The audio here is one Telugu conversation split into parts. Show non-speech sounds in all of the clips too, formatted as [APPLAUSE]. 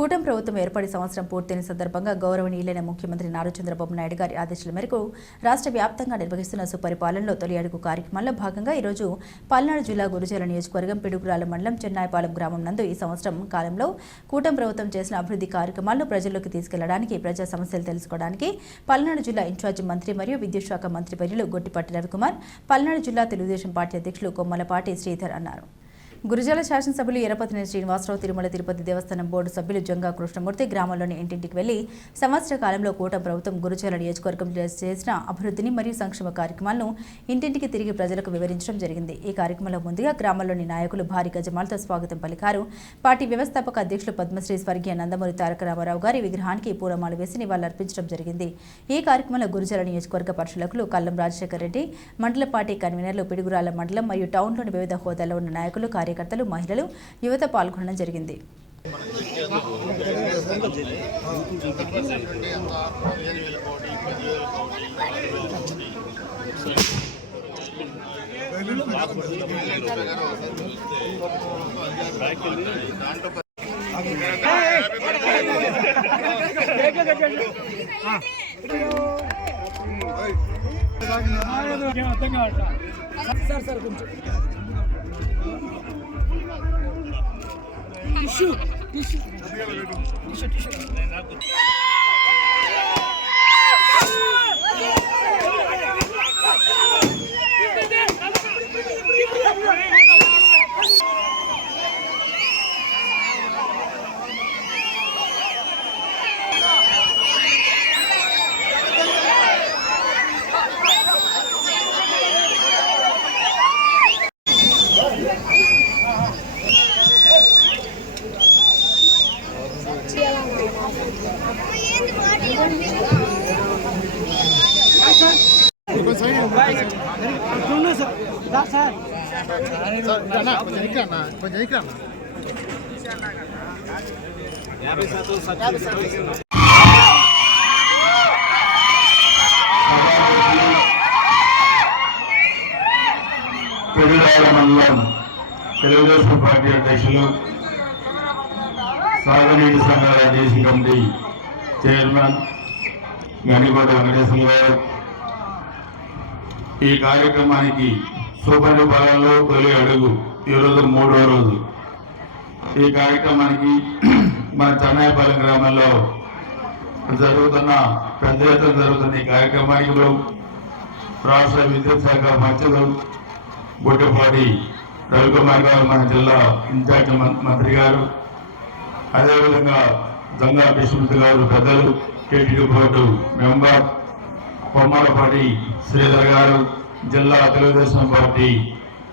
కూటమి ప్రభుత్వం ఏర్పడి సంవత్సరం పూర్తయిన సందర్భంగా గౌరవనీయులైన ముఖ్యమంత్రి నారా చంద్రబాబు నాయుడు గారి ఆదేశాల మేరకు రాష్ట్ర వ్యాప్తంగా నిర్వహిస్తున్న సుపరిపాలనలో తొలి అడుగు కార్యక్రమంలో భాగంగా ఈరోజు పల్నాడు జిల్లా గురుజాల నియోజకవర్గం పిడుగురాల మండలం చెన్నాయపాలెం గ్రామం నందు ఈ సంవత్సరం కాలంలో కూటమి ప్రభుత్వం చేసిన అభివృద్ధి కార్యక్రమాలను ప్రజల్లోకి తీసుకెళ్ళడానికి ప్రజా సమస్యలు తెలుసుకోవడానికి పల్నాడు జిల్లా ఇన్ఛార్జి మంత్రి మరియు విద్యుత్ శాఖ మంత్రి వర్యులు గొట్టిపట్టి రవికుమార్ పల్నాడు జిల్లా తెలుగుదేశం పార్టీ అధ్యక్షులు కొమ్మలపాటి శ్రీధర్ అన్నారు. గురుజాల శాసనసభ్యులు ఎర్రపతినేని శ్రీనివాసరావు తిరుమల తిరుపతి దేవస్థానం బోర్డు సభ్యులు జంగా కృష్ణమూర్తి గ్రామంలోని ఇంటింటికి వెళ్ళి సంవత్సర కాలంలో కూటమి ప్రభుత్వం గురుజాల నియోజకవర్గం చేసిన అభివృద్ధిని మరియు సంక్షేమ కార్యక్రమాలను ఇంటింటికి తిరిగి ప్రజలకు వివరించడం జరిగింది. ఈ కార్యక్రమంలో ముందుగా గ్రామంలోని నాయకులు భారీ గజమాలతో స్వాగతం పలికారు. పార్టీ వ్యవస్థాపక అధ్యక్షులు పద్మశ్రీ స్వర్గీయ నందమూరి తారక రామారావు గారి విగ్రహానికి పూలమాలు వేసి నివాళులర్పించడం జరిగింది. ఈ కార్యక్రమంలో గురుజల నియోజకవర్గ పరిశీలకులు కల్లం రాజశేఖర రెడ్డి మండల పార్టీ కన్వీనర్లు పిడుగురాల మండలం మరియు టౌన్లోని వివిధ హోదాలో ఉన్న నాయకులు కార్యకర్తలు మహిళలు యువత పాల్గొనడం జరిగింది సార్ సార్ కొంచెం ఇక్కడ అన్న కొంచెం ఇక్కడ అన్న పెరుగాల మండలం తెలుగుదేశం పార్టీ అధ్యక్షులు సాగునీటి సంఘాల దేశీ కమిటీ చైర్మన్ గనికోట వెంకటేశ్వర గారు. ఈ కార్యక్రమానికి సుపరిపాలనలో తొలి అడుగు ఈరోజు మూడో రోజు. ఈ కార్యక్రమానికి [CLEARS THROAT] మన చెన్నాయపాలెం గ్రామంలో జరుగుతున్న పెద్ద ఎత్తున జరుగుతున్న ఈ కార్యక్రమానికి రాష్ట్ర విద్యుత్ శాఖ మంత్రులు గుడ్డపాటి రవికుమార్ గారు మన జిల్లా ఇన్ఛార్జ్ మంత్రి గారు. అదేవిధంగా గంగా కృష్ణమూర్తి గారు పెద్దలు TTD board member Kommalapati Sridhar గారు జిల్లా తెలుగుదేశం పార్టీ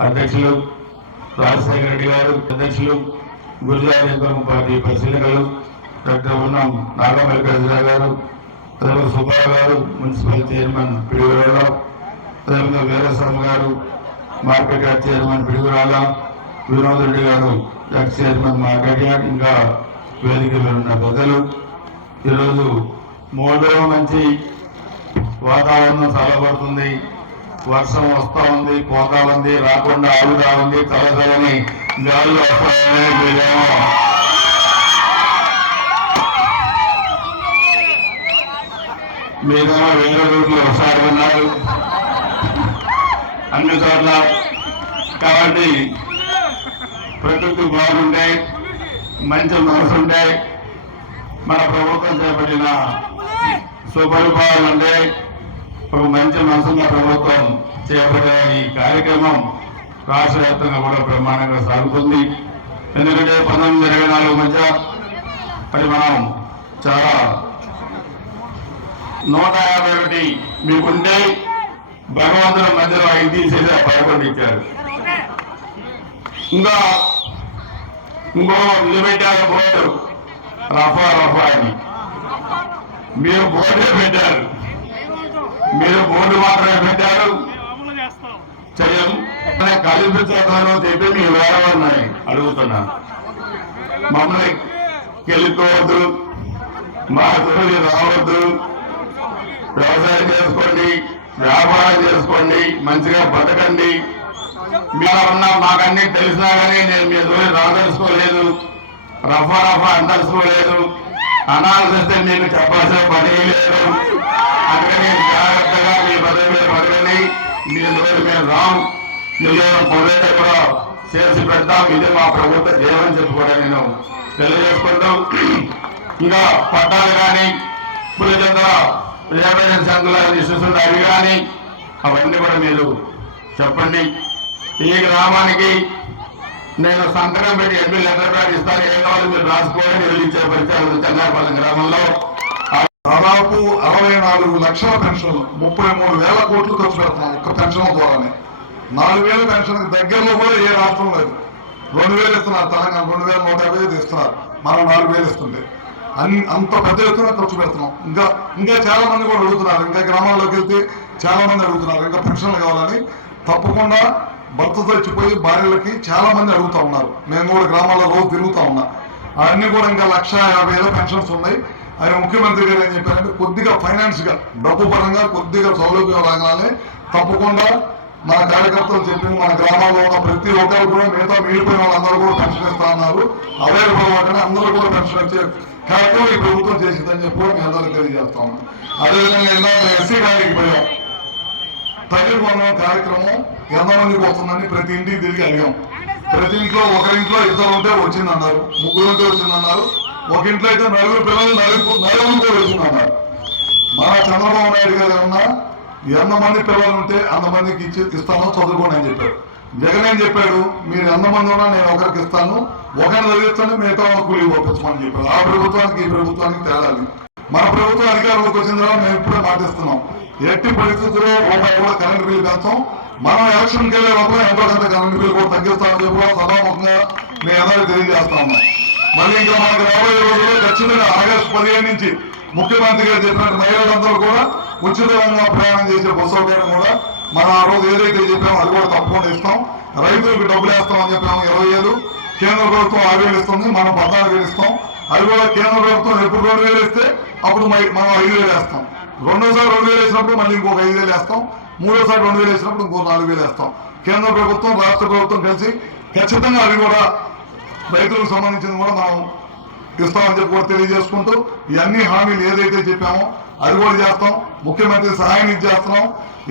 అధ్యక్షులు రాజశేఖర రెడ్డి గారు అధ్యక్షులు గురుజాల పార్టీ పరిశీలకులు డాక్టర్ ఉన్నం నాగమల్లికార్జున గారు తర్వాత సుబ్బారావు గారు మున్సిపల్ చైర్మన్ పిడుగురావు అదేవిధంగా వీరస్వామి గారు మార్కెట్ చైర్మన్ పిడుగురాల వినోద్ రెడ్డి గారు ఎక్స్ చైర్మన్ మార్కెట్ ఇంకా వేదిక ఉన్న పెద్దలు ఈరోజు మూడో నుంచి వాతావరణం చల్లబడుతుంది. వర్షం వస్తూ ఉంది పోతా ఉంది రాకుండా ఆగుతా ఉంది చల్లచలని గాలి వస్తాయని మీరేమో మీరేమో వేరే రోజులు ఒకసారి ఉన్నారు. అన్ని చోట్ల కాబట్టి ప్రకృతి బాగుంటే మంచి మనసుండే. మన ప్రభుత్వం చేపట్టిన సుపరిపాలన అంటే ఒక మంచి మనసున్న ప్రభుత్వం చేపట్టిన ఈ కార్యక్రమం రాష్ట్ర వ్యాప్తంగా కూడా బ్రహ్మాండంగా సాగుతుంది. ఎందుకంటే పంతొమ్మిది ఇరవై నాలుగు మధ్య మరి మనం చాలా నూట యాభై ఒకటి మీకుంటే భగవంతుల మధ్యలో ఐదు తీసేసి పదకొండు ఇచ్చారు. ఇంకా ఇంకో నిలబెట్టారు బోర్డు రఫా రఫా అని. మీరు బోర్డే పెట్టారు. మీరు బోర్డు మాత్రమే పెట్టారు. చెయ్యం కల్పించడంలో చెప్పి మీ వేరే ఉన్నాయి. అడుగుతున్నా. మమ్మల్ని గెలుకోవద్దు మా తోటి రావద్దు. వ్యవసాయం చేసుకోండి. వ్యాపారం చేసుకోండి. మంచిగా బతకండి. మీరు మాకన్నీ తెలిసినా కానీ నేను మీ తోటి రాదలుచుకోలేదు. రఫా రఫా అందలుసుకోలేదు అనాల్సి నేను చెప్పాల్సిన పని లేదు. అందుకని జాగ్రత్తగా మీ పదవి మీద పడగని మీ రోజు మేము రాం నియోజకవర్గం పొందే కూడా చేసి పెడతాం. ఇది మా ప్రభుత్వ జీవనం చెప్పుకోవడం నేను తెలియజేసుకుంటూ ఇంకా పట్టాలు కానీ పులిచంద్ర రిజర్వేషన్ సంఘాలు ఇష్యూస్ అవి కానీ అవన్నీ కూడా మీరు చెప్పండి. ఈ గ్రామానికి నేను సంతకం పెట్టి ఎంపీ లెటర్ ప్యాడ్ ఇస్తాను ఏ కావాలి మీరు రాసుకోవాలని వెలిగించే పరిచయాలు చంద్రపాలెం గ్రామంలో. దాదాపు అరవై నాలుగు లక్షల పెన్షన్లు ముప్పై మూడు వేల కోట్లు ఖర్చు పెడతాం ఒక్క పెన్షన్ ద్వారానే. నాలుగు వేల పెన్షన్ దగ్గరలో కూడా ఏ రాష్ట్రం లేదు. రెండు వేలు ఇస్తున్నారు తెలంగాణ రెండు వేల నూట యాభై ఐదు ఇస్తున్నారు. మనం నాలుగు వేలు ఇస్తుంటే అన్ని అంత పెద్ద ఎత్తున ఖర్చు పెడుతున్నాం. ఇంకా ఇంకా చాలా మంది కూడా అడుగుతున్నారు. ఇంకా గ్రామాల్లోకి వెళ్తే చాలా మంది అడుగుతున్నారు. ఇంకా పెన్షన్లు కావాలని. తప్పకుండా భర్తతో ఇచ్చిపోయి భార్యలకి చాలా మంది అడుగుతా ఉన్నారు. మేము కూడా గ్రామాల్లో రోజు తిరుగుతా ఉన్నా. అవన్నీ కూడా ఇంకా లక్ష యాభై వేల పెన్షన్స్ ఉన్నాయి. ఆయన ముఖ్యమంత్రి గారు ఏం చెప్పారంటే కొద్దిగా ఫైనాన్స్గా డబ్బు పరంగా కొద్దిగా సౌలభ్యం రాగానే తప్పకుండా మన కార్యకర్తలు చెప్పి మన గ్రామాల్లో ఉన్న ప్రతి ఒక్కరు కూడా మిగతా మిగిలిపోయిన వాళ్ళందరూ కూడా పెన్షన్ ఇస్తా ఉన్నారు అవైలబుల్ వాటిని అందరూ కూడా పెన్షన్ ఇచ్చే కార్యక్రమం ఈ ప్రభుత్వం చేసిందని చెప్పి కూడా మీ అందరికీ తెలియజేస్తా ఉన్నాం. అదేవిధంగా ఎస్సీ గారికి పోయాం తగిలి వందనం కార్యక్రమం ఎంతమందికి వస్తుందని ప్రతి ఇంటికి తిరిగి అడిగాం. ప్రతి ఇంట్లో ఒకరింట్లో ఇద్దరు ఉంటే వచ్చిందన్నారు ముగ్గురు ఉంటే వచ్చిందన్నారు ఒక ఇంట్లో అయితే నలుగురు పిల్లలు నలుగురు నలుగురు కూడా వచ్చిందన్నారు మన చంద్రబాబు నాయుడు గారు ఏమన్నా ఎంతమంది పిల్లలు ఉంటే అంతమందికి ఇచ్చి ఇస్తాను చదువుకోండి అని చెప్పారు. జగన్ ఏం చెప్పాడు? మీరు ఎంతమంది ఉన్నా నేను ఒకరికి ఇస్తాను ఒకరిని చదివిస్తాను మిగతా కూలీ కూలి పంపించమని చెప్పారు. ఆ ప్రభుత్వానికి ఈ ప్రభుత్వానికి తేడాలి మన ప్రభుత్వం అధికారంలోకి వచ్చిన తర్వాత మేము ఇప్పుడే మాటిస్తున్నాం. ఎట్టి పరిస్థితుల్లో రూపాయి కూడా కరెంట్ బిల్లు పెంచాం మనం ఎలక్షన్కి వెళ్ళే లోపల ఎంతో కొంత కరెంట్ బిల్లు కూడా తగ్గిస్తామని చెప్పి సభాముఖంగా మేము అందరికీ తెలియజేస్తా ఉన్నాం. మళ్ళీ ఇంకా మనకు రాబోయే రోజుల్లో ఖచ్చితంగా ఆగస్టు పదిహేను నుంచి ముఖ్యమంత్రి గారు చెప్పినట్టు మహిళలందరూ కూడా ఉచితంగా ప్రయాణం చేసే బస్సు సౌకర్యం కూడా మనం ఆ రోజు ఏదైతే చెప్పామో అది కూడా తప్పకుండా ఇస్తాం. రైతులకు డబ్బులు వేస్తామని చెప్పాము ఇరవై ఏళ్ళు కేంద్ర ప్రభుత్వం ఆరు వేలు ఇస్తుంది. మనం పద్నాలుగు వేలు ఇస్తాం. అది కూడా కేంద్ర ప్రభుత్వం ఎప్పుడు రెండు వేలు ఇస్తే అప్పుడు మనం ఐదు వేలు వేస్తాం. రెండోసారి రెండు వేలు వేసినప్పుడు మళ్ళీ ఇంకొక ఐదు వేలు వేస్తాం. మూడోసారి రెండు వేలు వేసినప్పుడు ఇంకో నాలుగు వేలు వేస్తాం. కేంద్ర ప్రభుత్వం రాష్ట్ర ప్రభుత్వం కలిసి ఖచ్చితంగా అవి కూడా రైతులకు సంబంధించింది కూడా మనం ఇస్తామని చెప్పి కూడా తెలియజేసుకుంటూ ఇవన్నీ హామీలు ఏదైతే చెప్పామో అది కూడా చేస్తాం. ముఖ్యమంత్రి సహాయం ఇచ్చేస్తున్నాం.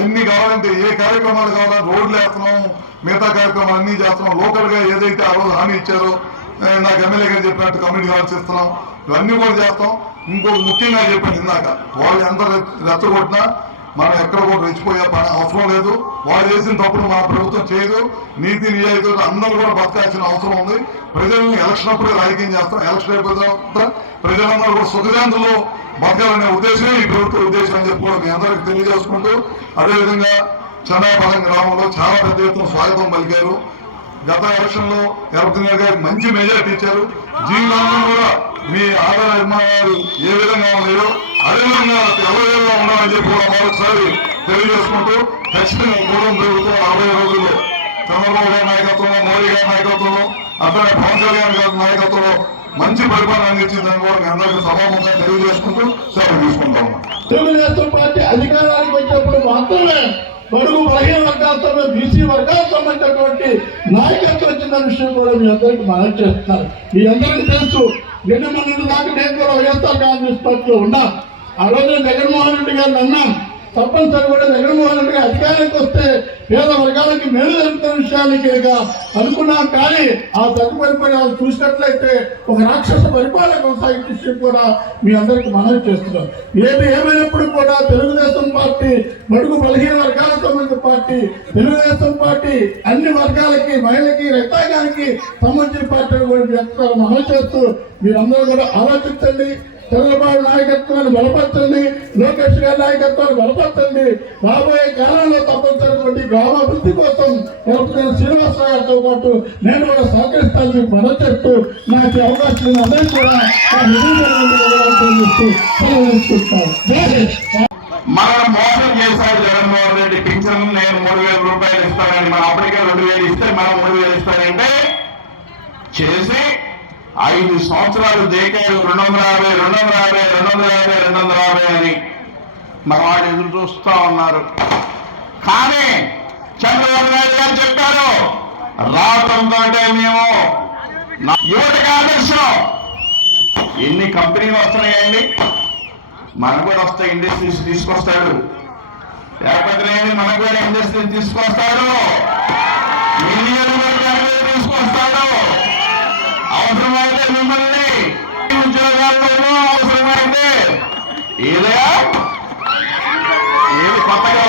ఎన్ని కావాలంటే ఏ కార్యక్రమాలు కావాలా రోడ్లు వేస్తున్నాం మిగతా కార్యక్రమాలు అన్ని చేస్తున్నాం. లోకల్గా ఏదైతే ఆ రోజు హామీ ఇచ్చారో నాకు ఎమ్మెల్యే గారు చెప్పినట్టు కమిటీ హాల్స్ ఇస్తున్నాం ఇవన్నీ కూడా చేస్తాం. ఇంకో ముఖ్యంగా చెప్పాను ఇందాక వాళ్ళు ఎంత రెచ్చగొట్టినా మనం ఎక్కడ కూడా రెచ్చిపోయే పని అవసరం లేదు. వాళ్ళు చేసిన తప్పుడు మా ప్రభుత్వం చేయదు. నీతి నిజాయితీ అందరూ కూడా బతకాల్సిన అవసరం ఉంది. ప్రజలను ఎలక్షన్ అప్పుడే రాజకీయం చేస్తాం. ఎలక్షన్ అయిపోయిన ప్రజలందరూ కూడా సుఖశాంతులు బతకాలనే ఉద్దేశమే ఈ ప్రభుత్వ ఉద్దేశం అని చెప్పుకోవడం మీ అందరికి తెలియజేసుకుంటూ అదేవిధంగా చంద్రాపాలెం గ్రామంలో చాలా పెద్ద ఎత్తున స్వాగతం పలికారు. గత ఎలక్షన్లో ఎరపతినగర్ గారికి మంచి మెజార్టీ ఇచ్చారు. జీవితంలో కూడా మీ ఆధార నిర్మాణాలు ఏ విధంగా ఉన్నాయో అదే విధంగా ఎవరిగా ఉన్నామని చెప్పి కూడా మరొకసారి తెలియజేసుకుంటూ ఖచ్చితంగా పూర్వం ప్రభుత్వం రాబోయే రోజుల్లో చంద్రబాబు గారి నాయకత్వంలో మోడీ గారి నాయకత్వంలో అతని పవన్ కళ్యాణ్ గారి నాయకత్వంలో మంచి పరిపాలన అందించిందని కూడా మీ అందరికీ సభాముఖంగా తెలియజేసుకుంటూ సెలవు తీసుకుంటా. ఉన్నాం తెలుగుదేశం పార్టీ అధికారానికి వచ్చినప్పుడు మాత్రమే బడుగు బలహీన వర్గాలతో బీసీ వర్గాలకు ఉన్నటువంటి నాయకత్వం వచ్చిన విషయం కూడా మీ అందరికి మనం చేస్తున్నారు. మీ అందరికీ తెలుసు నిన్న మంది దాకా నేను కూడా వైఎస్ఆర్ కాంగ్రెస్ పార్టీలో ఉన్నా. ఆ రోజు జగన్మోహన్ రెడ్డి గారిని అన్నాను తప్పనిసరి కూడా జగన్మోహన్ రెడ్డి అధికారానికి వస్తే పేద వర్గాలకి మేలు జరుగుతున్న విషయానికి అనుకున్నాం కానీ ఆ తగ్గు పరిపాలన చూసినట్లయితే ఒక రాక్షస పరిపాలన కొనసాగించే విషయం కూడా మీ అందరికీ మనవి చేస్తున్నాం. ఏది ఏమైనప్పుడు కూడా తెలుగుదేశం పార్టీ మడుగు బలహీన వర్గాలకు సంబంధించిన పార్టీ తెలుగుదేశం పార్టీ అన్ని వర్గాలకి మహిళకి రైతాంగానికి సంబంధించిన పార్టీలు కూడా మనవి చేస్తూ మీరందరూ కూడా ఆలోచించండి. చంద్రబాబు నాయకత్వాన్ని బలపరచండి లోకేష్ గారి నాయకత్వాన్ని బలపరచండి రాబోయే కాలంలో తప్పనిసరిటువంటి గ్రామాభివృద్ధి కోసం ఎలపతిన శ్రీనివాస గారితో పాటు నేను కూడా సహకరిస్తాను మీకు మనం చెప్తూ నాకు అవకాశం ఉంది. కూడా మనం మోసం చేశాడు జగన్మోహన్ రెడ్డి పింఛన్ నేను మూడు వేల రూపాయలు ఇస్తానని మనం అప్పటికే రెండు వేలు ఇస్తే మనం మూడు వేలు ఇస్తానంటే చేసి ఐదు సంవత్సరాలు దేకారు రెండు వందల యాభై రెండు వందల యాభై రెండు వందల యాభై రెండు వందల యాభై అని మన వాళ్ళు ఎదురు చూస్తా ఉన్నారు. కానీ చంద్రబాబు నాయుడు గారు చెప్పారు రావడంతో మేము యువతకి ఆదర్శం. ఎన్ని కంపెనీలు వస్తున్నాయండి? మనకు కూడా వస్తాయి ఇండస్ట్రీస్ తీసుకొస్తాడు. లేకపోతే మనకు కూడా ఇండస్ట్రీ తీసుకొస్తాడు? మీ ఏదయా ఏమి కొత్తగా